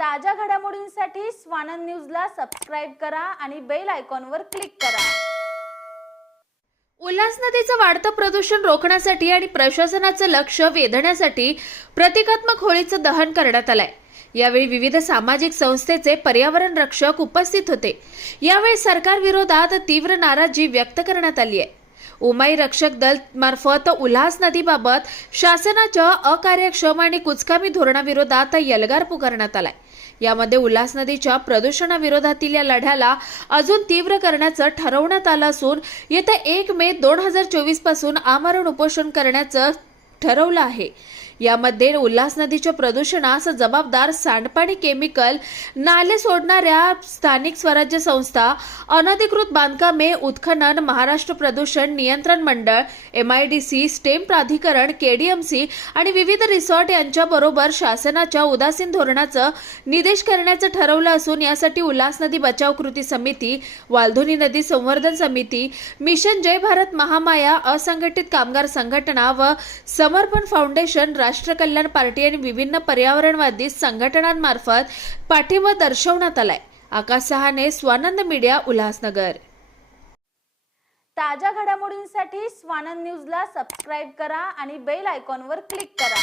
ताज्या घडामोडींसाठी स्वानंद न्यूजला सबस्क्राईब करा आणि बेल आयकॉनवर क्लिक करा. उल्हास नदीचं वाढतं प्रदूषण रोखण्यासाठी आणि प्रशासनाचं लक्ष वेधण्यासाठी प्रतिकात्मक होळीचं दहन करण्यात आलंय. यावेळी विविध सामाजिक संस्थेचे पर्यावरण रक्षक उपस्थित होते. यावेळी सरकार विरोधात तीव्र नाराजी व्यक्त करण्यात आली आहे. उमाई रक्षक दल मार्फत उल्हास नदीबाबत शासनाच्या अकार्यक्षम आणि कुचकामी धोरणाविरोधात यलगार पुकारण्यात आलाय. यामध्ये उल्हास नदीच्या प्रदूषणाविरोधातील या लढ्याला अजून तीव्र करण्याचं ठरवण्यात आलं असून येत्या एक मे दोन हजार चोवीसपासून आमरण उपोषण करण्याचं ठरवलं आहे. यामध्ये उल्हास नदीच्या प्रदूषणास जबाबदार सांडपाणी केमिकल नाले सोडणाऱ्या स्थानिक स्वराज्य संस्था अनधिकृत बांधकामे उत्खनन महाराष्ट्र प्रदूषण नियंत्रण मंडळ एमआयडीसी स्टेम प्राधिकरण केडीएमसी आणि विविध रिसॉर्ट यांच्याबरोबर शासनाच्या उदासीन धोरणाचं निदेश करण्याचं ठरवलं असून यासाठी उल्हास नदी बचाव कृती समिती वालधुनी नदी संवर्धन समिती मिशन जय भारत महामाया असंघटित कामगार संघटना व समर्पण फाउंडेशन राष्ट्र कल्याण पार्टी आणि विभिन्न पर्यावरणवादी संघटनांमार्फत पाठिंबा दर्शवण्यात आलाय. आकाश सहाने स्वानंद मीडिया उल्हासनगर. ताज्या घडामोडींसाठी स्वानंद न्यूजला सबस्क्राईब करा आणि बेल आयकॉनवर क्लिक करा.